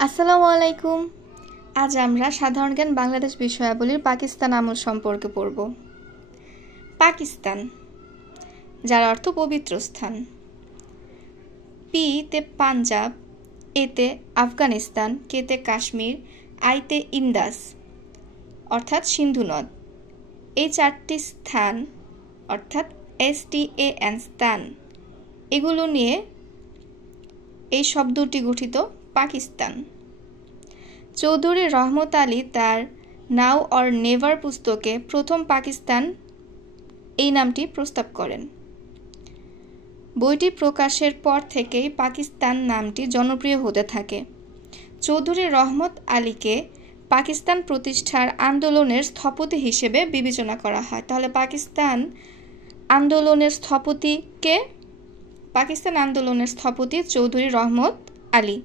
আসসালামু আলাইকুম। আজ আমরা সাধারণ জ্ঞান বাংলাদেশ বিষয়াবলীর পাকিস্তান আমল সম্পর্কে পড়ব। পাকিস্তান, যার অর্থ পবিত্র স্থান। পি-তে পাঞ্জাব, এতে আফগানিস্তান, কেতে কাশ্মীর, আইতে ইন্দাস অর্থাৎ সিন্ধু নদ। এই চারটি স্থান অর্থাৎ STAN স্থান, এগুলো নিয়ে এই শব্দটি গঠিত পাকিস্তান। চৌধুরী রহমত আলী তার নাও অর নেভার পুস্তকে প্রথম পাকিস্তান এই নামটি প্রস্তাব করেন। বইটি প্রকাশের পর থেকেই পাকিস্তান নামটি জনপ্রিয় হতে থাকে। চৌধুরী রহমত আলীকে পাকিস্তান প্রতিষ্ঠার আন্দোলনের স্থপতি হিসেবে বিবেচনা করা হয়। তাহলে পাকিস্তান আন্দোলনের স্থপতি কে? পাকিস্তান আন্দোলনের স্থপতি চৌধুরী রহমত আলী।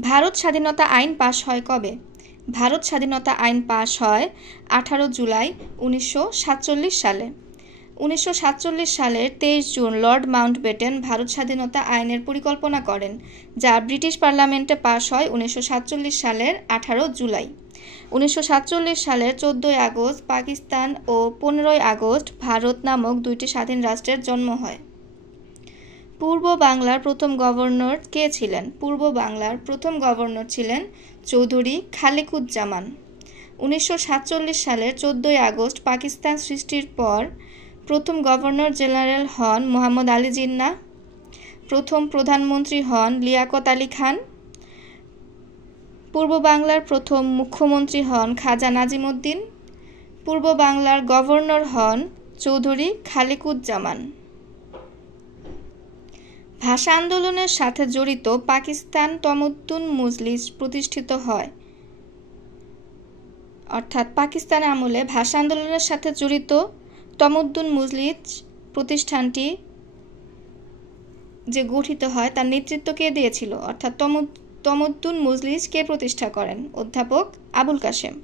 ভারত স্বাধীনতা আইন পাশ হয় কবে? ভারত স্বাধীনতা আইন পাশ হয় 18 জুলাই 1947 সালে। 1947 সালের 23 জুন লর্ড মাউন্টব্যাটেন ভারত স্বাধীনতা আইনের পরিকল্পনা করেন, যা ব্রিটিশ পার্লামেন্টে পাশ হয় 1947 সালের 18 জুলাই। 1947 সালের 14 আগস্ট পাকিস্তান ও 15 আগস্ট ভারত নামক দুইটি স্বাধীন রাষ্ট্রের জন্ম হয়। পূর্ব বাংলার প্রথম গভর্নর কে ছিলেন? পূর্ব বাংলার প্রথম গভর্নর ছিলেন চৌধুরী খালেকুজ্জামান। 1947 সালের 14 আগস্ট পাকিস্তান সৃষ্টির পর প্রথম গভর্নর জেনারেল হন মোহাম্মদ আলী জিন্নাহ। প্রথম প্রধানমন্ত্রী হন লিয়াকত আলী খান। পূর্ব বাংলার প্রথম মুখ্যমন্ত্রী হন খাজা নাজিমুদ্দিন। পূর্ব বাংলার গভর্নর হন চৌধুরী খালেকুজ্জামান। ভাষা আন্দোলনের সাথে জড়িত পাকিস্তান তমদ্দুন মজলিস প্রতিষ্ঠিত হয়। অর্থাৎ পাকিস্তান আমলে ভাষা আন্দোলনের সাথে জড়িত তমদ্দুন মজলিস প্রতিষ্ঠানটি যে গঠিত হয় তার নেতৃত্ব কে দিয়েছিল? অর্থাৎ তমদ্দুন মজলিস কে প্রতিষ্ঠা করেন? অধ্যাপক আবুল কাশেম।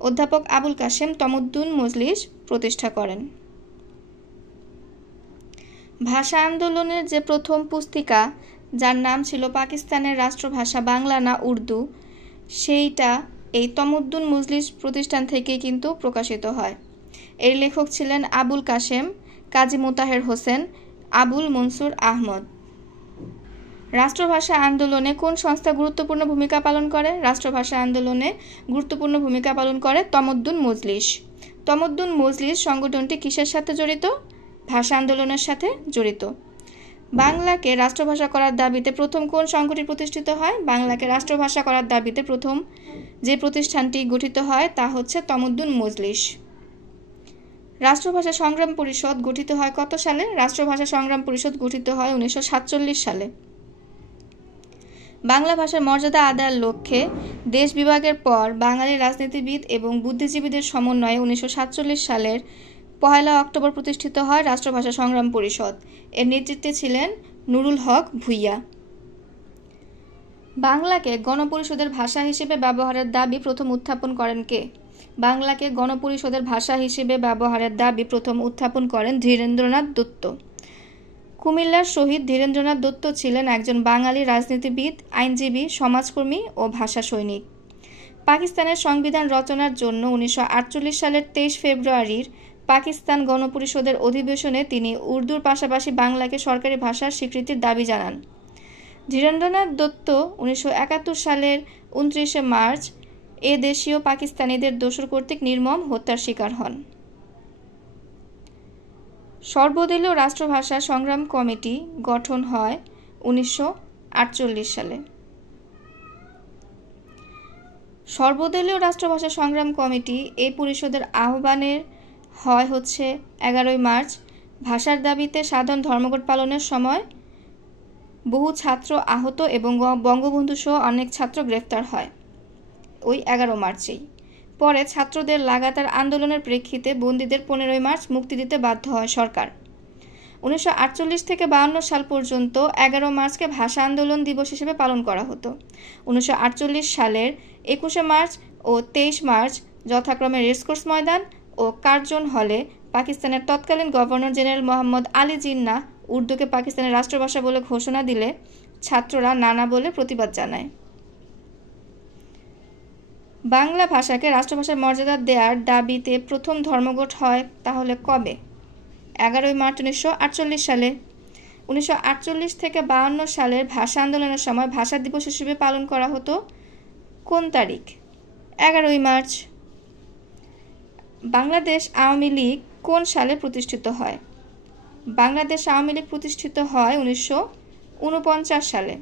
অধ্যাপক আবুল কাশেম তমদ্দুন মজলিস প্রতিষ্ঠা করেন। ভাষা আন্দোলনের যে প্রথম পুস্তিকা, যার নাম ছিল পাকিস্তানের রাষ্ট্রভাষা বাংলা না উর্দু, সেইটা এই তমদ্দুন মজলিস প্রতিষ্ঠান থেকেই কিন্তু প্রকাশিত হয়। এর লেখক ছিলেন আবুল কাশেম, কাজী মোতাহের হোসেন, আবুল মনসুর আহমদ। রাষ্ট্রভাষা আন্দোলনে কোন সংস্থা গুরুত্বপূর্ণ ভূমিকা পালন করে? রাষ্ট্রভাষা আন্দোলনে গুরুত্বপূর্ণ ভূমিকা পালন করে তমদ্দুন মজলিস। তমদ্দুন মজলিস সংগঠনটি কিসের সাথে জড়িত? ভাষা আন্দোলনের সাথে জড়িত। বাংলাকে রাষ্ট্রভাষা করার দাবিতে প্রথম কোন সংগঠন প্রতিষ্ঠিত হয়? বাংলাকে রাষ্ট্রভাষা করার দাবিতে প্রথম যে প্রতিষ্ঠানটি গঠিত হয় তা হচ্ছে তমদ্দুন মজলিস। রাষ্ট্রভাষা সংগ্রাম পরিষদ গঠিত হয় কত সালে? রাষ্ট্রভাষা সংগ্রাম পরিষদ গঠিত হয় 1947 সালে। বাংলা ভাষার মর্যাদা আদায়ের লক্ষ্যে দেশ বিভাগের পর বাঙালি রাজনীতিবিদ এবং বুদ্ধিজীবীদের সমন্বয়ে 1947 সালের 1 অক্টোবর প্রতিষ্ঠিত হয় রাষ্ট্রভাষা সংগ্রাম পরিষদ। এর নেতৃত্বে ছিলেন নুরুল হক ভূঁইয়া। বাংলাকে গণপরিষদের ভাষা হিসেবে ব্যবহারের দাবি প্রথম উত্থাপন করেন কে? বাংলাকে গণপরিষদের ভাষা হিসেবে ব্যবহারের দাবি প্রথম উত্থাপন করেন ধীরেন্দ্রনাথ দত্ত। কুমিল্লার শহীদ ধীরেন্দ্রনাথ দত্ত ছিলেন একজন বাঙালি রাজনীতিবিদ, আইনজীবী, সমাজকর্মী ও ভাষা সৈনিক। পাকিস্তানের সংবিধান রচনার জন্য 1948 সালের 23 ফেব্রুয়ারির পাকিস্তান গণপরিষদের অধিবেশনে তিনি উর্দুর পাশাপাশি বাংলাকে সরকারি ভাষার স্বীকৃতির দাবি জানান। ধীরেন্দ্রনাথ দত্ত 1971 সালের 29 মার্চ এ দেশীয় পাকিস্তানিদের দোসর কর্তৃক নির্মম হত্যার শিকার হন। সর্বদলীয় রাষ্ট্রভাষা সংগ্রাম কমিটি গঠন হয় 1948 সালে। সর্বদলীয় রাষ্ট্রভাষা সংগ্রাম কমিটি এই পরিষদের আহ্বানের হয় হচ্ছে 11 মার্চ। ভাষার দাবিতে সাধারণ ধর্মঘট পালনের সময় বহু ছাত্র আহত এবং বঙ্গবন্ধু সহ অনেক ছাত্র গ্রেফতার হয় ওই 11 মার্চেই। পরে ছাত্রদের লাগাতার আন্দোলনের প্রেক্ষিতে বন্দীদের 15 মার্চ মুক্তি দিতে বাধ্য হয় সরকার। 1948 থেকে 52 সাল পর্যন্ত 11 মার্চকে ভাষা আন্দোলন দিবস হিসেবে পালন করা হতো। 1948 সালের 21 মার্চ ও 23 মার্চ যথাক্রমে রেসকোর্স ময়দান ও কার্জন হলে পাকিস্তানের তৎকালীন গভর্নর জেনারেল মোহাম্মদ আলী জিন্নাহ উর্দুকে পাকিস্তানের রাষ্ট্রভাষা বলে ঘোষণা দিলে ছাত্ররা নানা বলে প্রতিবাদ জানায়। বাংলা ভাষাকে রাষ্ট্রভাষার মর্যাদা দেওয়ার দাবিতে প্রথম ধর্মঘট হয় তাহলে কবে? 11 মার্চ 1948 সালে। 1948 থেকে 52 সালের ভাষা আন্দোলনের সময় ভাষা দিবস হিসেবে পালন করা হতো কোন তারিখ? 11 মার্চ। বাংলাদেশ আওয়ামী লীগ কোন সালে প্রতিষ্ঠিত হয়? বাংলাদেশ আওয়ামী লীগ প্রতিষ্ঠিত হয় 1949 সালে।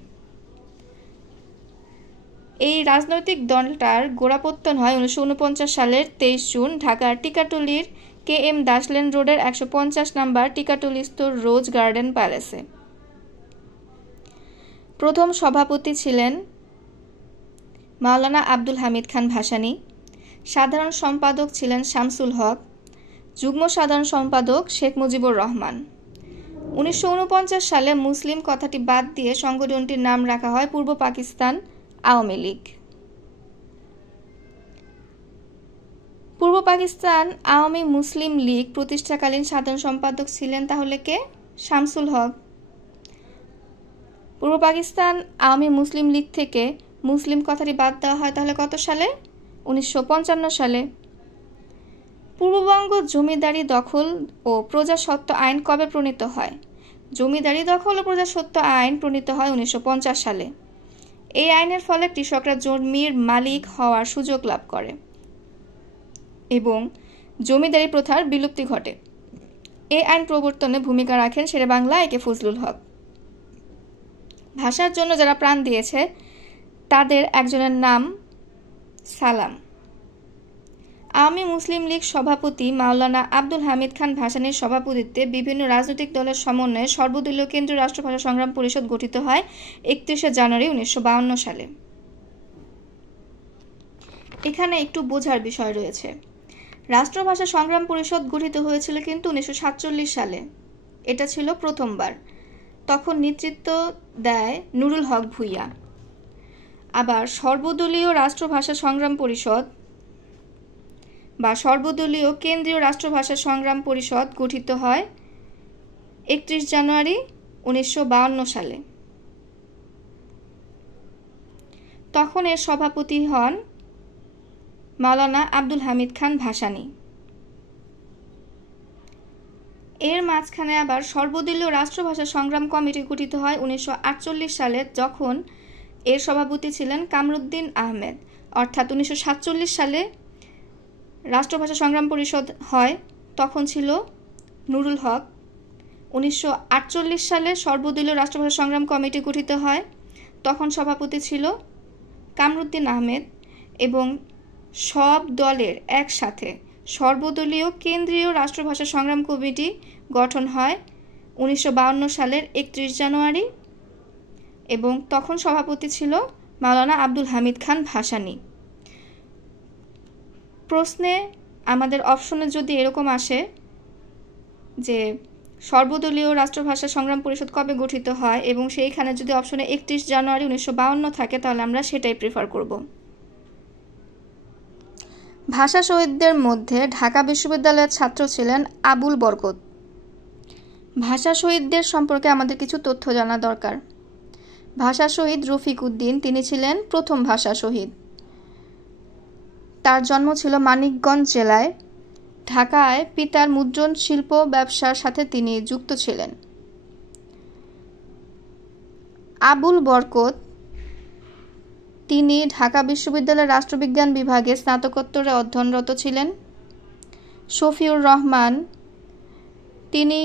এই রাজনৈতিক দলটার গোড়াপত্তন হয় 1949 সালের 23 জুন ঢাকার টিকাটুলির KM দাসলেন রোডের 150 নম্বর টিকাটুলিস্থ রোজ গার্ডেন প্যালেসে। প্রথম সভাপতি ছিলেন মাওলানা আব্দুল হামিদ খান ভাসানী। সাধারণ সম্পাদক ছিলেন শামসুল হক। যুগ্ম সাধারণ সম্পাদক শেখ মুজিবুর রহমান। 1949 সালে মুসলিম কথাটি বাদ দিয়ে সংগঠনটির নাম রাখা হয় পূর্ব পাকিস্তান আওয়ামী লীগ। পূর্ব পাকিস্তান আওয়ামী মুসলিম লীগ প্রতিষ্ঠাকালীন সাধারণ সম্পাদক ছিলেন তাহলে কে? শামসুল হক। পূর্ব পাকিস্তান আওয়ামী মুসলিম লীগ থেকে মুসলিম কথাটি বাদ দেওয়া হয় তাহলে কত সালে? 1955 সালে। পূর্ববঙ্গ জমিদারি দখল ও প্রজাস্বত্ব আইন কবে প্রণীত হয়? জমিদারি দখল ও প্রজাস্বত্ব আইন প্রণীত হয় 1950 সালে। এই আইনের ফলে কৃষকরা জমির মালিক হওয়ার সুযোগ লাভ করে এবং জমিদারি প্রথার বিলুপ্তি ঘটে। এই আইন প্রবর্তনে ভূমিকা রাখেন শেরেবাংলা একে ফজলুল হক। ভাষার জন্য যারা প্রাণ দিয়েছে তাদের একজনের নাম সালাম। আওয়ামী মুসলিম লীগ সভাপতি মাওলানা আব্দুল হামিদ খান ভাসানীর সভাপতিত্বে বিভিন্ন রাজনৈতিক দলের সমন্বয়ে সর্বদলীয় কেন্দ্রীয় রাষ্ট্রভাষা সংগ্রাম পরিষদ গঠিত হয় 31 জানুয়ারি 1952 সালে। এখানে একটু বোঝার বিষয় রয়েছে। রাষ্ট্রভাষা সংগ্রাম পরিষদ গঠিত হয়েছিল কিন্তু 1947 সালে। এটা ছিল প্রথমবার। তখন নেতৃত্ব দেয় নুরুল হক ভূঁইয়া। আবার সর্বদলীয় রাষ্ট্রভাষা সংগ্রাম পরিষদ বা সর্বদলীয় কেন্দ্রীয় রাষ্ট্রভাষা সংগ্রাম পরিষদ গঠিত হয় 31 জানুয়ারি 1952 সালে। তখন এর সভাপতি হন মাওলানা আব্দুল হামিদ খান ভাসানী। এর মাঝখানে আবার সর্বদলীয় রাষ্ট্রভাষা সংগ্রাম কমিটি গঠিত হয় 1948 সালে, যখন এর সভাপতি ছিলেন কামরুদ্দিন আহমেদ। অর্থাৎ 1947 সালে রাষ্ট্রভাষা সংগ্রাম পরিষদ হয়, তখন ছিল নুরুল হক। 1948 সালে সর্বদলীয় রাষ্ট্রভাষা সংগ্রাম কমিটি গঠিত হয়, তখন সভাপতি ছিল কামরুদ্দিন আহমেদ এবং সব দলের একসাথে সর্বদলীয় কেন্দ্রীয় রাষ্ট্রভাষা সংগ্রাম কমিটি গঠন হয় 1952 সালের 31 জানুয়ারি এবং তখন সভাপতি ছিল মাওলানা আব্দুল হামিদ খান ভাসানী। প্রশ্নে আমাদের অপশনে যদি এরকম আসে যে সর্বদলীয় রাষ্ট্রভাষা সংগ্রাম পরিষদ কবে গঠিত হয় এবং সেইখানে যদি অপশনে 31 জানুয়ারি 1952 থাকে, তাহলে আমরা সেটাই প্রেফার করব। ভাষা শহীদদের মধ্যে ঢাকা বিশ্ববিদ্যালয়ের ছাত্র ছিলেন আবুল বরকত। ভাষা শহীদদের সম্পর্কে আমাদের কিছু তথ্য জানা দরকার। ভাষা শহীদ রফিক উদ্দিন, তিনি ছিলেন প্রথম ভাষা শহীদ। তার জন্ম ছিল মানিকগঞ্জ জেলায়। ঢাকায় পিতার মুদ্রণ শিল্প ব্যবসার সাথে তিনি যুক্ত ছিলেন। আবুল বরকত, তিনি ঢাকা বিশ্ববিদ্যালয়ের রাষ্ট্রবিজ্ঞান বিভাগে স্নাতকোত্তরে অধ্যয়নরত ছিলেন। শফিউর রহমান, তিনি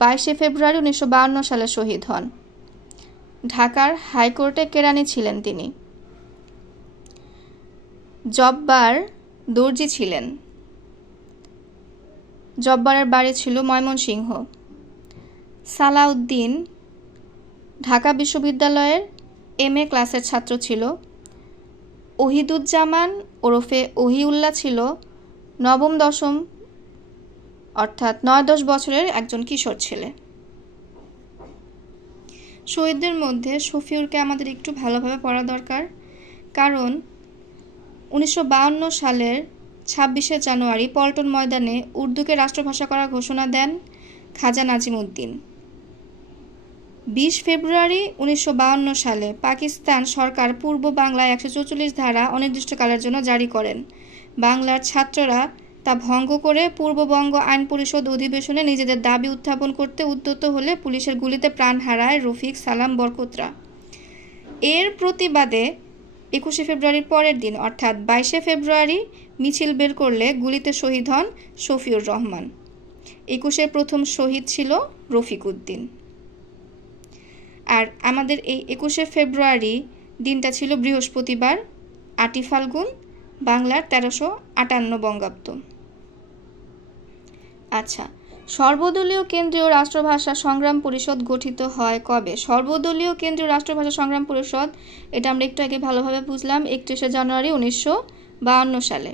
22 ফেব্রুয়ারি 1952 সালে শহীদ হন। ঢাকার হাইকোর্টে কেরানি ছিলেন তিনি। জব্বার দর্জি ছিলেন। জব্বারের বাড়ি ছিল ময়মনসিংহ। সালাউদ্দিন ঢাকা বিশ্ববিদ্যালয়ের MA ক্লাসের ছাত্র ছিল। ওহিদুজ্জামান ওরফে ওহিউল্লাহ ছিল নবম দশম অর্থাৎ 9-10 বছরের একজন কিশোর ছেলে। শহীদদের মধ্যে শফিউরকে আমাদের একটু ভালোভাবে পড়া দরকার, কারণ 1952 সালের 26 জানুয়ারি পল্টন ময়দানে উর্দুকে রাষ্ট্রভাষা করার ঘোষণা দেন খাজা নাজিম উদ্দিন। 20 ফেব্রুয়ারি 1952 সালে পাকিস্তান সরকার পূর্ব বাংলায় 144 ধারা অনির্দিষ্টকালের জন্য জারি করেন। বাংলার ছাত্ররা তা ভঙ্গ করে পূর্ববঙ্গ আইন পরিষদ অধিবেশনে নিজেদের দাবি উত্থাপন করতে উদ্যত হলে পুলিশের গুলিতে প্রাণ হারায় রফিক, সালাম, বরকতরা। এর প্রতিবাদে 21 ফেব্রুয়ারির পরের দিন অর্থাৎ 22 ফেব্রুয়ারি মিছিল বের করলে গুলিতে শহীদ হন শফিউর রহমান। 21-এর প্রথম শহীদ ছিল রফিক উদ্দিন। আর আমাদের এই 21 ফেব্রুয়ারি দিনটা ছিল বৃহস্পতিবার, 8 ফাল্গুন, বাংলার 1358 বঙ্গাব্দ। আচ্ছা, সর্বদলীয় কেন্দ্রীয় রাষ্ট্রভাষা সংগ্রাম পরিষদ গঠিত হয় কবে? সর্বদলীয় কেন্দ্রীয় রাষ্ট্রভাষা সংগ্রাম পরিষদ, এটা আমরা একটু আগে ভালোভাবে বুঝলাম, 31 জানুয়ারি 1952 সালে।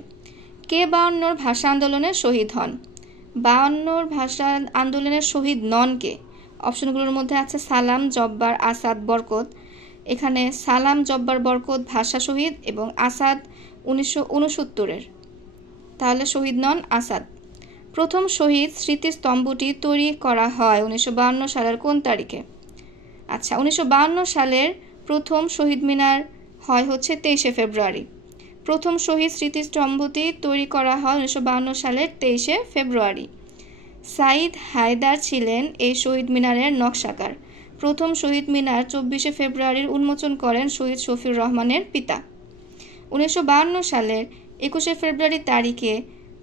কে 52 ভাষা আন্দোলনের শহীদ হন? 52 ভাষা আন্দোলনের শহীদ নন কে? অপশনগুলোর মধ্যে আছে সালাম, জব্বার, আসাদ, বরকত। এখানে সালাম, জব্বার, বরকত ভাষা শহীদ এবং আসাদ 1969-এর, তাহলে শহীদ নন আসাদ। প্রথম শহীদ স্মৃতিস্তম্ভটি তৈরি করা হয় 1952 সালের কোন তারিখে? আচ্ছা, 1952 সালের প্রথম শহীদ মিনার হয় হচ্ছে 23 ফেব্রুয়ারি। প্রথম শহীদ স্মৃতিস্তম্ভটি তৈরি করা হয় 1952 সালের 23 ফেব্রুয়ারি। সাইদ হায়দার ছিলেন এই শহীদ মিনারের নকশাকার। প্রথম শহীদ মিনার 24 ফেব্রুয়ারির উন্মোচন করেন শহীদ শফিউর রহমানের পিতা। 1952 সালের 21 ফেব্রুয়ারি তারিখে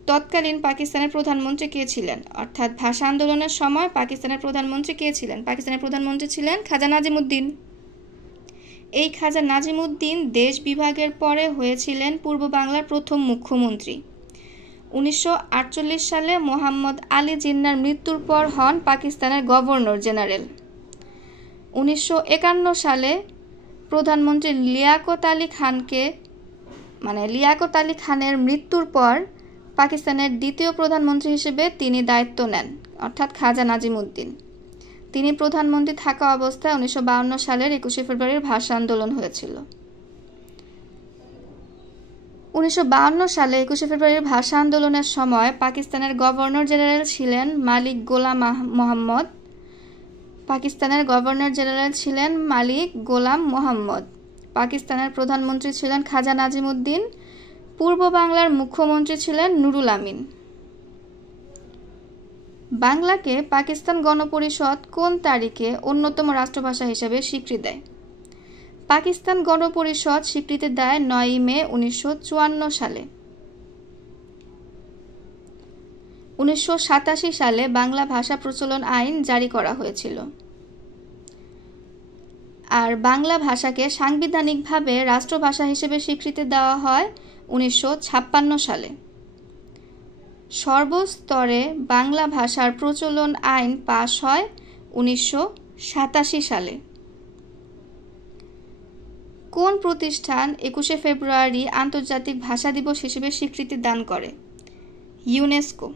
তৎকালীন পাকিস্তানের প্রধানমন্ত্রী কে ছিলেন? অর্থাৎ ভাষা আন্দোলনের সময় পাকিস্তানের প্রধানমন্ত্রী কে ছিলেন? পাকিস্তানের প্রধানমন্ত্রী ছিলেন খাজা নাজিমুদ্দিন। এই খাজা নাজিমুদ্দিন দেশ বিভাগের পরে হয়েছিলেন পূর্ব বাংলার প্রথম মুখ্যমন্ত্রী। 1948 সালে মোহাম্মদ আলী জিন্নার মৃত্যুর পর হন পাকিস্তানের গভর্নর জেনারেল। 1951 সালে প্রধানমন্ত্রী লিয়াকত আলী খানের মৃত্যুর পর পাকিস্তানের দ্বিতীয় প্রধানমন্ত্রী হিসেবে তিনি দায়িত্ব নেন, অর্থাৎ খাজা নাজিমুদ্দিন। তিনি প্রধানমন্ত্রী থাকা অবস্থায় 1952 সালের 21 ফেব্রুয়ারির ভাষা আন্দোলন হয়েছিল। 1952 সালে 21 ফেব্রুয়ারির ভাষা আন্দোলনের সময় পাকিস্তানের গভর্নর জেনারেল ছিলেন মালিক গোলাম মোহাম্মদ। পাকিস্তানের প্রধানমন্ত্রী ছিলেন খাজা নাজিমুদ্দিন। পূর্ব বাংলার মুখ্যমন্ত্রী ছিলেন নুরুল আমিন। বাংলাকে পাকিস্তান গণপরিষদ কোন তারিখে অন্যতম রাষ্ট্রভাষা হিসেবে স্বীকৃতি দেয়? পাকিস্তান গণপরিষদ স্বীকৃতি দেয় 9 মে 1954 সালে। 1987 সালে বাংলা ভাষা প্রচলন আইন জারি করা হয়েছিল। আর বাংলা ভাষাকে সাংবিধানিকভাবে রাষ্ট্রভাষা হিসেবে স্বীকৃতি দেওয়া হয় 1956 সালে। সর্বস্তরে বাংলা ভাষার প্রচলন আইন পাশ হয় 1987 সালে। কোন প্রতিষ্ঠান 21 ফেব্রুয়ারি আন্তর্জাতিক ভাষা দিবস হিসেবে স্বীকৃতি দান করে? ইউনেস্কো।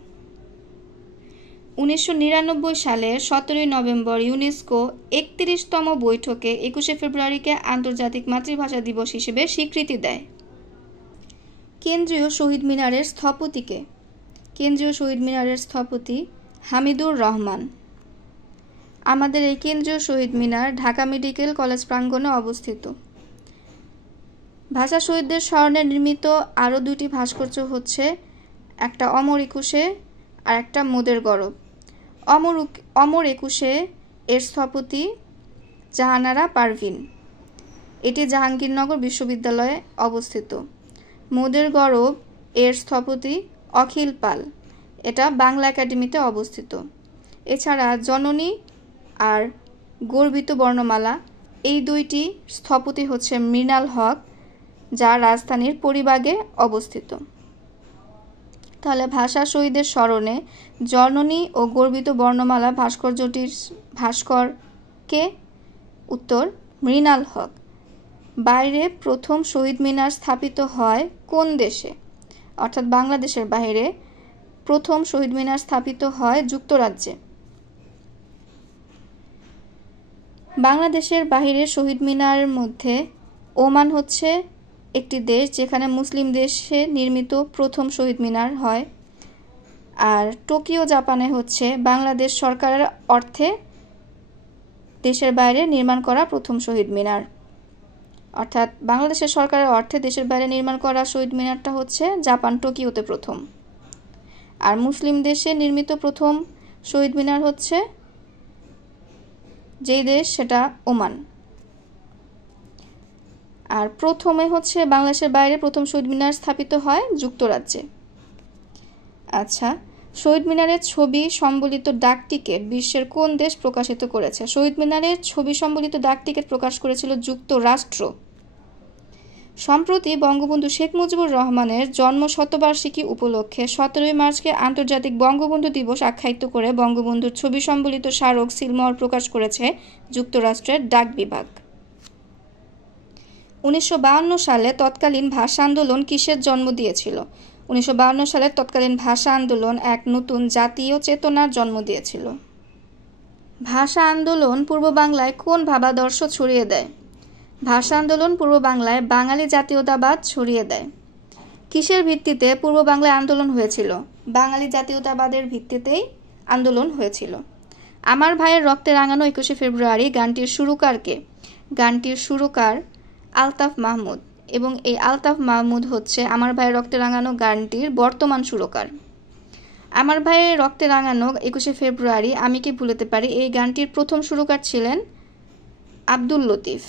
1999 সালের 17 নভেম্বর ইউনেস্কো 31তম বৈঠকে 21 ফেব্রুয়ারিকে আন্তর্জাতিক মাতৃভাষা দিবস হিসেবে স্বীকৃতি দেয়। কেন্দ্রীয় শহীদ মিনারের স্থপতি কে? কেন্দ্রীয় শহীদ মিনারের স্থপতি হামিদুর রহমান। আমাদের এই কেন্দ্রীয় শহীদ মিনার ঢাকা মেডিকেল কলেজ প্রাঙ্গণে অবস্থিত। ভাষা শহীদদের স্মরণে নির্মিত আরও 2টি ভাস্কর্য হচ্ছে, একটা অমর একুশে আর একটা মোদের গরব। অমর একুশে এর স্থপতি জাহানারা পারভিন, এটি জাহাঙ্গীরনগর বিশ্ববিদ্যালয়ে অবস্থিত। মোদের গরব এর স্থপতি অখিল পাল, এটা বাংলা একাডেমিতে অবস্থিত। এছাড়া জননী আর গর্বিত বর্ণমালা, এই 2টি স্থপতি হচ্ছে মৃণাল হক, যা রাজধানীর পরিবাগে অবস্থিত। তাহলে ভাষা শহীদের স্মরণে জননী ও গর্বিত বর্ণমালা ভাস্কর্যটির ভাস্কর কে? উত্তর মৃণাল হক। বাইরে প্রথম শহীদ মিনার স্থাপিত হয় কোন দেশে? অর্থাৎ বাংলাদেশের বাইরে প্রথম শহীদ মিনার স্থাপিত হয় যুক্তরাজ্যে। বাংলাদেশের বাইরে শহীদ মিনারের মধ্যে ওমান হচ্ছে একটি দেশ, যেখানে মুসলিম দেশে নির্মিত প্রথম শহীদ মিনার হয়। আর টোকিও জাপানে হচ্ছে বাংলাদেশ সরকারের অর্থে দেশের বাইরে নির্মাণ করা প্রথম শহীদ মিনার? অর্থাৎ বাংলাদেশের সরকারের অর্থে দেশের বাইরে নির্মাণ করা শহীদ মিনারটা হচ্ছে জাপান টোকিওতে প্রথম। আর মুসলিম দেশে নির্মিত প্রথম শহীদ মিনার হচ্ছে যেই দেশ সেটা ওমান। আর প্রথমে হচ্ছে বাংলাদেশের বাইরে প্রথম শহীদ মিনার স্থাপিত হয় যুক্তরাজ্যে। আচ্ছা, শহীদ মিনারের ছবি সম্বলিত ডাক টিকিট বিশ্বের কোন দেশ প্রকাশিত করেছে? শহীদ মিনারের ছবি সম্বলিত ডাক টিকিট প্রকাশ করেছিল যুক্তরাষ্ট্র। সম্প্রতি বঙ্গবন্ধু শেখ মুজিবুর রহমানের জন্ম শতবার্ষিকী উপলক্ষে 17 মার্চকে আন্তর্জাতিক বঙ্গবন্ধু দিবস আখ্যায়িত করে বঙ্গবন্ধুর ছবি সম্বলিত স্মারক সিলমোহর প্রকাশ করেছে যুক্তরাষ্ট্রের ডাক বিভাগ। 1952 সালে তৎকালীন ভাষা আন্দোলন কিসের জন্ম দিয়েছিল? 1952 সালের তৎকালীন ভাষা আন্দোলন এক নতুন জাতীয় চেতনার জন্ম দিয়েছিল। ভাষা আন্দোলন পূর্ব বাংলায় কোন ভাবাদর্শ ছড়িয়ে দেয়? ভাষা আন্দোলন পূর্ব বাংলায় বাঙালি জাতীয়তাবাদ ছড়িয়ে দেয়। কিসের ভিত্তিতে পূর্ব বাংলায় আন্দোলন হয়েছিল? বাঙালি জাতীয়তাবাদের ভিত্তিতেই আন্দোলন হয়েছিল। আমার ভাইয়ের রক্তে রাঙানো 21শে ফেব্রুয়ারি গানটির সুরকার কে? গানটির সুরকার আলতাফ মাহমুদ, এবং এই আলতাফ মাহমুদ হচ্ছে আমার ভাইয়ের রক্তে রাঙানো গানটির বর্তমান সুরকার। আমার ভাইয়ের রক্তে রাঙানো 21শে ফেব্রুয়ারি আমি কি ভুলতে পারি এই গানটির প্রথম সুরকার ছিলেন আব্দুল লতিফ।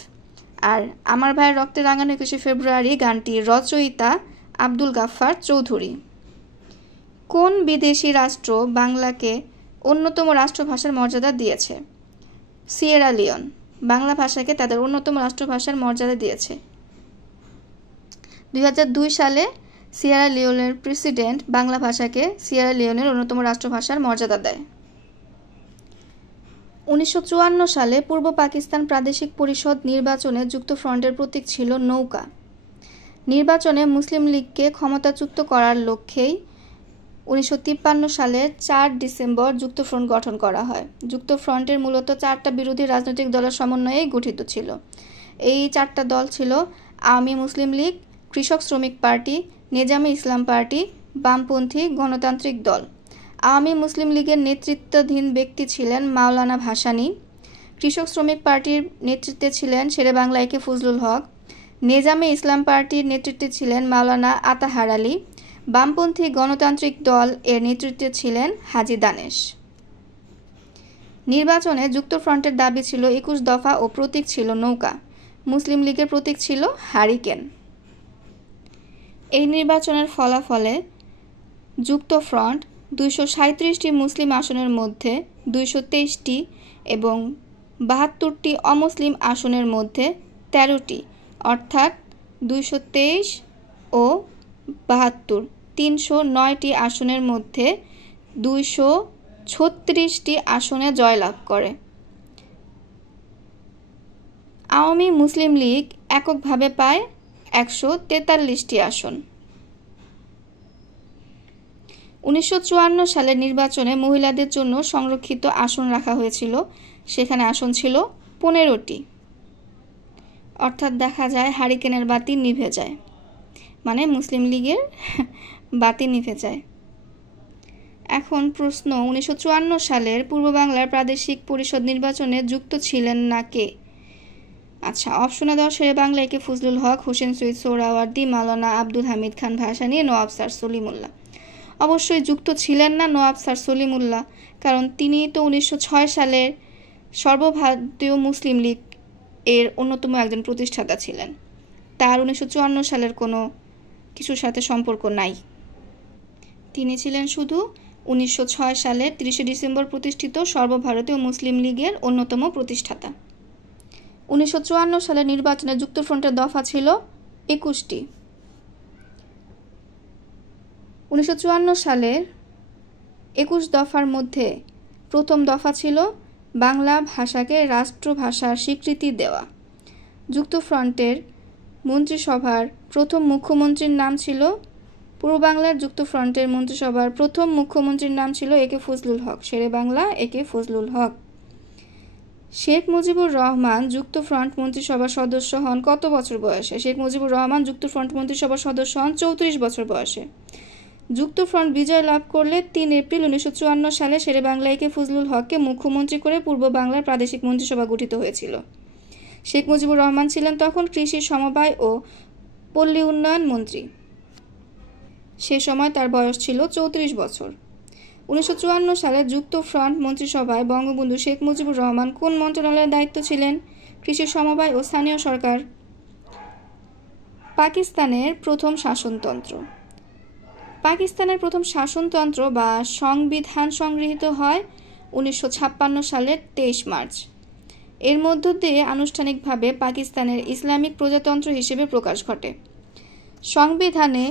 আর আমার ভাইয়ের রক্তে রাঙানো 21শে ফেব্রুয়ারি গানটির রচয়িতা আব্দুল গাফফার চৌধুরী। কোন বিদেশি রাষ্ট্র বাংলাকে অন্যতম রাষ্ট্রভাষার মর্যাদা দিয়েছে? সিয়েরা লিওন বাংলা ভাষাকে তাদের অন্যতম রাষ্ট্রভাষার মর্যাদা দিয়েছে। 2002 সালে সিয়েরা লিওনের প্রেসিডেন্ট বাংলা ভাষাকে সিয়েরা লিওনের অন্যতম রাষ্ট্রভাষার মর্যাদা দেয়। 1954 সালে পূর্ব পাকিস্তান প্রাদেশিক পরিষদ নির্বাচনে যুক্তফ্রন্টের প্রতীক ছিল নৌকা। নির্বাচনে মুসলিম লীগকে ক্ষমতাচ্যুত করার লক্ষ্যেই 1953 সালের 4 ডিসেম্বর যুক্তফ্রন্ট গঠন করা হয়। যুক্তফ্রন্টের মূলত 4টা বিরোধী রাজনৈতিক দলের সমন্বয়ে গঠিত ছিল। এই 4টা দল ছিল আওয়ামী মুসলিম লীগ, কৃষক শ্রমিক পার্টি, নেজামে ইসলাম পার্টি, বামপন্থী গণতান্ত্রিক দল। আওয়ামী মুসলিম লীগের নেতৃত্বাধীন ব্যক্তি ছিলেন মাওলানা ভাসানী, কৃষক শ্রমিক পার্টির নেতৃত্বে ছিলেন শেরেবাংলা একে ফজলুল হক, নেজামে ইসলাম পার্টির নেতৃত্বে ছিলেন মাওলানা আতাহার আলী, বামপন্থী গণতান্ত্রিক দল এর নেতৃত্বে ছিলেন হাজী দানেশ। নির্বাচনে যুক্তফ্রন্টের দাবি ছিল 21 দফা ও প্রতীক ছিল নৌকা। মুসলিম লীগের প্রতীক ছিল হারিকেন। এই নির্বাচনের ফলাফলে যুক্তফ্রন্ট 237টি মুসলিম আসনের মধ্যে 223টি এবং 72টি অমুসলিম আসনের মধ্যে 13টি অর্থাৎ 223 ও 72 309টি আসনের মধ্যে 236টি আসনে জয়লাভ করে। আওয়ামী মুসলিম লীগ এককভাবে পায় 143টি আসন। 1954 সালের নির্বাচনে মহিলাদের জন্য সংরক্ষিত আসন রাখা হয়েছিল, সেখানে আসন ছিল 15টি। অর্থাৎ দেখা যায় হারিকেনের বাতি নিভে যায়, মানে মুসলিম লীগের বাতি নিভে যায়। এখন প্রশ্ন, 1954 সালের পূর্ব বাংলার প্রাদেশিক পরিষদ নির্বাচনে যুক্ত ছিলেন না কে? আচ্ছা, অপশনে দেওয়া শেরেবাংলা একে ফজলুল হক, হোসেন শহীদ সোহরাওয়ার্দী, মাওলানা আব্দুল হামিদ খান ভাসানী, নওয়াব স্যার সলিমুল্লাহ। অবশ্যই যুক্ত ছিলেন না নওয়াব স্যার সলিমুল্লাহ, কারণ তিনি তো 1906 সালের সর্বভারতীয় মুসলিম লীগ এর অন্যতম একজন প্রতিষ্ঠাতা ছিলেন। তার 1954 সালের কোনো কিছুর সাথে সম্পর্ক নাই। তিনি ছিলেন শুধু 1906 সালের 30 ডিসেম্বর প্রতিষ্ঠিত সর্বভারতীয় মুসলিম লীগের অন্যতম প্রতিষ্ঠাতা। 1954 সালের নির্বাচনে যুক্তফ্রন্টের দফা ছিল 21টি। 1954 সালের 21 দফার মধ্যে প্রথম দফা ছিল বাংলা ভাষাকে রাষ্ট্রভাষার স্বীকৃতি দেওয়া। যুক্তফ্রন্টের মন্ত্রিসভার প্রথম মুখ্যমন্ত্রীর নাম ছিল পূর্ব বাংলার যুক্তফ্রন্টের মন্ত্রিসভার প্রথম মুখ্যমন্ত্রীর নাম ছিল একে ফজলুল হক, শেরেবাংলা একে ফজলুল হক। শেখ মুজিবুর রহমান যুক্তফ্রন্ট মন্ত্রিসভার সদস্য হন কত বছর বয়সে? শেখ মুজিবুর রহমান যুক্তফ্রন্ট মন্ত্রিসভার সদস্য হন 34 বছর বয়সে। যুক্তফ্রন্ট বিজয় লাভ করলে ৩ এপ্রিল ১৯৫৪ সালে শেরেবাংলা একে ফজলুল হককে মুখ্যমন্ত্রী করে পূর্ব বাংলার প্রাদেশিক মন্ত্রিসভা গঠিত হয়েছিল। শেখ মুজিবুর রহমান ছিলেন তখন কৃষি, সমবায় ও পল্লী উন্নয়ন মন্ত্রী। সে সময় তার বয়স ছিল ৩৪ বছর। ১৯৫৪ সালে যুক্তফ্রন্ট মন্ত্রিসভায় বঙ্গবন্ধু শেখ মুজিবুর রহমান কোন মন্ত্রণালয়ের দায়িত্ব ছিলেন? কৃষি, সমবায় ও স্থানীয় সরকার। পাকিস্তানের প্রথম শাসনতন্ত্র। পাকিস্তানের প্রথম শাসনতন্ত্র বা সংবিধান সংগৃহীত হয় ১৯৫৬ সালের ২৩ মার্চ। এর মধ্য দিয়ে আনুষ্ঠানিকভাবে পাকিস্তানের ইসলামিক প্রজাতন্ত্র হিসেবে প্রকাশ ঘটে। সংবিধানে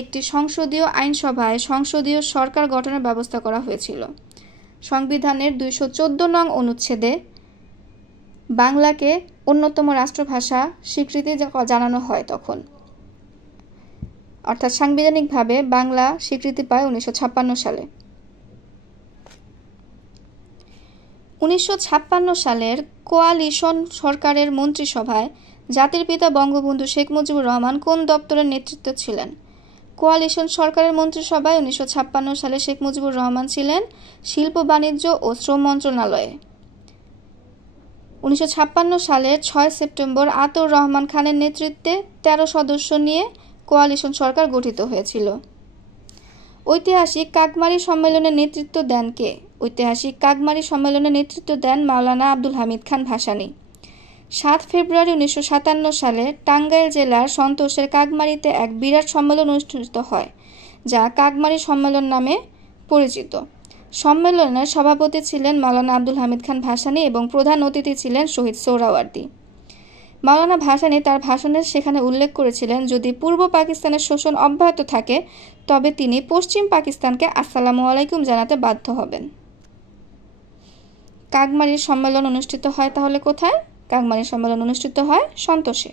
একটি সংসদীয় আইনসভায় সংসদীয় সরকার গঠনের ব্যবস্থা করা হয়েছিল। সংবিধানের ২১৪ নং অনুচ্ছেদে বাংলাকে অন্যতম রাষ্ট্রভাষা স্বীকৃতি জানানো হয় তখন, অর্থাৎ সাংবিধানিকভাবে বাংলা স্বীকৃতি পায় ১৯৫৬ সালে। ১৯৫৬ সালের কোয়ালিশন সরকারের মন্ত্রিসভায় জাতির পিতা বঙ্গবন্ধু শেখ মুজিবুর রহমান কোন দপ্তরের নেতৃত্বে ছিলেন? কোয়ালিশন সরকারের মন্ত্রিসভায় ১৯৫৬ সালে শেখ মুজিবুর রহমান ছিলেন শিল্প, বাণিজ্য ও শ্রম মন্ত্রণালয়ে। ১৯৫৬ সালের ৬ সেপ্টেম্বর আতাউর রহমান খানের নেতৃত্বে ১৩ সদস্য নিয়ে কোয়ালিশন সরকার গঠিত হয়েছিল। ঐতিহাসিক কাকমারি সম্মেলনের নেতৃত্ব দেন কে? ঐতিহাসিক কাকমারি সম্মেলনের নেতৃত্ব দেন মাওলানা আব্দুল হামিদ খান ভাসানী। ৭ ফেব্রুয়ারি ১৯৫৭ সালে টাঙ্গাইল জেলার সন্তোষের কাকমারিতে এক বিরাট সম্মেলন অনুষ্ঠিত হয়, যা কাকমারি সম্মেলন নামে পরিচিত। সম্মেলনের সভাপতি ছিলেন মাওলানা আব্দুল হামিদ খান ভাসানী এবং প্রধান অতিথি ছিলেন শহীদ সোহরাওয়ার্দী। মাওলানা ভাসানী তার ভাষণে সেখানে উল্লেখ করেছিলেন, যদি পূর্ব পাকিস্তানের শোষণ অব্যাহত থাকে তবে তিনি পশ্চিম পাকিস্তানকে আসসালামু আলাইকুম জানাতে বাধ্য হবেন। কাকমারির সম্মেলন অনুষ্ঠিত হয় তাহলে কোথায়? কাকমারির সম্মেলন অনুষ্ঠিত হয় সন্তোষে।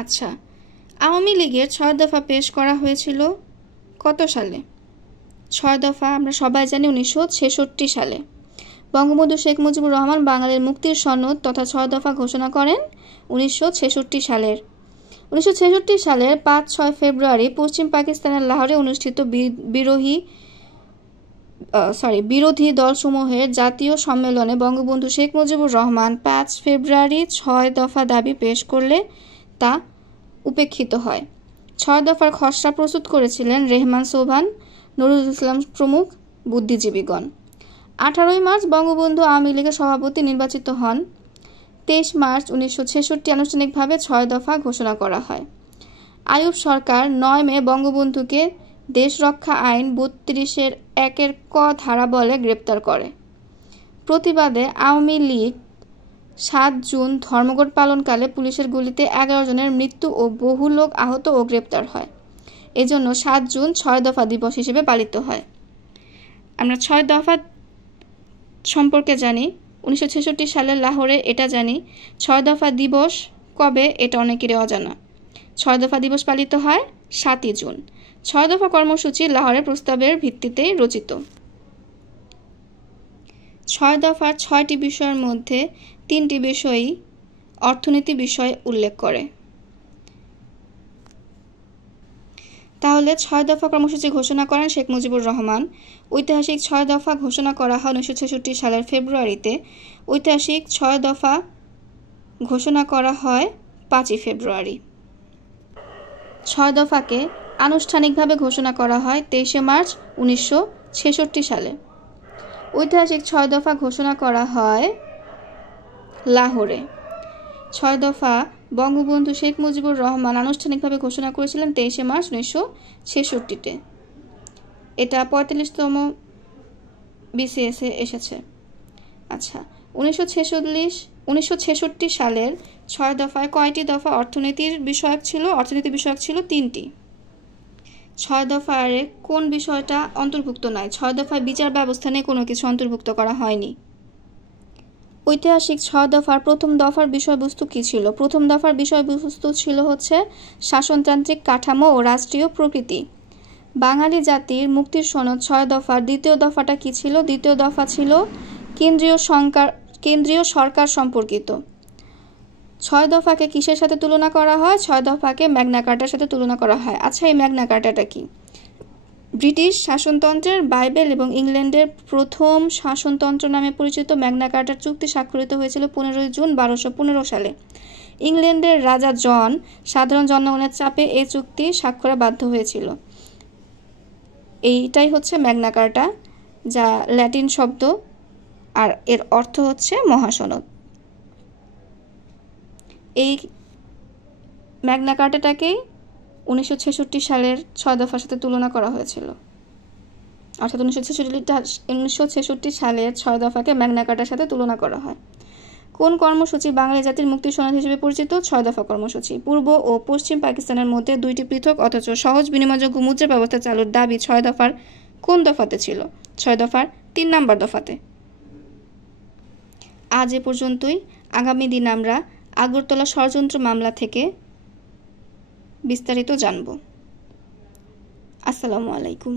আচ্ছা, আওয়ামী লীগের ৬ দফা পেশ করা হয়েছিল কত সালে? ৬ দফা আমরা সবাই জানি ১৯৬৬ সালে। বঙ্গবন্ধু শেখ মুজিবুর রহমান বাঙালির মুক্তির সনদ তথা ৬ দফা ঘোষণা করেন ১৯৬৬ সালের। ১৯৬৬ সালের ৫-৬ ফেব্রুয়ারি পশ্চিম পাকিস্তানের লাহোরে অনুষ্ঠিত বিরোধী দলসমূহের জাতীয় সম্মেলনে বঙ্গবন্ধু শেখ মুজিবুর রহমান ৫ ফেব্রুয়ারি ৬ দফা দাবি পেশ করলে তা উপেক্ষিত হয়। ৬ দফার খসড়া প্রস্তুত করেছিলেন রেহমান সোবহান, নুরুল ইসলাম প্রমুখ বুদ্ধিজীবীগণ। ১৮ মার্চ বঙ্গবন্ধু আওয়ামী লীগের সভাপতি নির্বাচিত হন। ২৩ মার্চ ১৯৬৬ আনুষ্ঠানিকভাবে ৬ দফা ঘোষণা করা হয়। আইয়ুব সরকার ৯ মে বঙ্গবন্ধুকে দেশ রক্ষা আইন ৩২-এর ১-এর ক ধারা বলে গ্রেপ্তার করে। প্রতিবাদে আওয়ামী লীগ ৭ জুন ধর্মঘট পালনকালে পুলিশের গুলিতে ১১ জনের মৃত্যু ও বহু লোক আহত ও গ্রেপ্তার হয়। এজন্য ৭ জুন ৬ দফা দিবস হিসেবে পালিত হয়। আমরা ৬ দফা সম্পর্কে জানি, ১৯৬৬ সালের লাহোরে এটা জানি। ৬ দফা দিবস কবে এটা অনেকেরই অজানা। ৬ দফা দিবস পালিত হয় ৭ই জুন। ৬ দফা কর্মসূচি লাহোরের প্রস্তাবের ভিত্তিতে রচিত। ৬ দফার ৬টি বিষয়ের মধ্যে ৩টি বিষয়ই অর্থনীতি বিষয় উল্লেখ করে। তাহলে ৬ দফা কর্মসূচি ঘোষণা করেন শেখ মুজিবুর রহমান। ঐতিহাসিক ৬ দফা ঘোষণা করা হয় ১৯৬৬ সালের ফেব্রুয়ারিতে। ঐতিহাসিক ৬ দফা ঘোষণা করা হয় ৫ই ফেব্রুয়ারি। ৬ দফাকে আনুষ্ঠানিকভাবে ঘোষণা করা হয় ২৩ মার্চ ১৯৬৬ সালে। ঐতিহাসিক ৬ দফা ঘোষণা করা হয় লাহোরে। ৬ দফা বঙ্গবন্ধু শেখ মুজিবুর রহমান আনুষ্ঠানিকভাবে ঘোষণা করেছিলেন ২৩ মার্চ ১৯৬৬-তে। এটা ৪৫তম বিসিএসে এসেছে। আচ্ছা, ১৯৬৬ সালের ৬ দফায় কয়টি দফা অর্থনীতি বিষয়ক ছিল ৩টি। ৬ দফায় কোন বিষয়টা অন্তর্ভুক্ত নয়? ৬ দফায় বিচার ব্যবস্থা নিয়ে কোনো কিছু অন্তর্ভুক্ত করা হয়নি। ঐতিহাসিক ৬ দফার প্রথম দফার বিষয়বস্তু কী ছিল? প্রথম দফার বিষয়বস্তু ছিল হচ্ছে শাসনতান্ত্রিক কাঠামো ও রাষ্ট্রীয় প্রকৃতি। বাঙালি জাতির মুক্তির সনদ ৬ দফার দ্বিতীয় দফাটা কী ছিল? দ্বিতীয় দফা ছিল কেন্দ্রীয় সরকার সম্পর্কিত। ৬ দফাকে কিসের সাথে তুলনা করা হয়? ৬ দফাকে ম্যাগনা কার্টার সাথে তুলনা করা হয়। আচ্ছা, এই ম্যাগনা কার্টাটা কি? ব্রিটিশ শাসনতন্ত্রের বাইবেল এবং ইংল্যান্ডের প্রথম শাসনতন্ত্র নামে পরিচিত ম্যাগনা কার্টা চুক্তি স্বাক্ষরিত হয়েছিল 15 জুন 1215 সালে। ইংল্যান্ডের রাজা জন সাধারণ জনগণের চাপে এই চুক্তি স্বাক্ষরে বাধ্য হয়েছিল। এইটাই হচ্ছে ম্যাগনা কার্টা, যা ল্যাটিন শব্দ, আর এর অর্থ হচ্ছে মহাসনদ। এই ম্যাগনা কার্টাটাকেই 1966 সালের 6 দফার সাথে তুলনা করা হয়েছিল, অর্থাৎ 1966 সালের 6 দফাকে ম্যাগনা কার্টার সাথে তুলনা করা হয়। কোন কর্মসূচি বাঙালি জাতির মুক্তির সনদ হিসেবে পরিচিত? 6 দফা কর্মসূচি। পূর্ব ও পশ্চিম পাকিস্তানের মধ্যে 2টি পৃথক অথচ সহজ বিনিময়যোগ্য মুদ্রা ব্যবস্থা চালুর দাবি 6 দফার কোন দফাতে ছিল? 6 দফার 3 নম্বর দফাতে। আজ এ পর্যন্তই। আগামী দিন আমরা আগরতলা ষড়যন্ত্র মামলা থেকে বিস্তারিত জানব। আসসালামু আলাইকুম।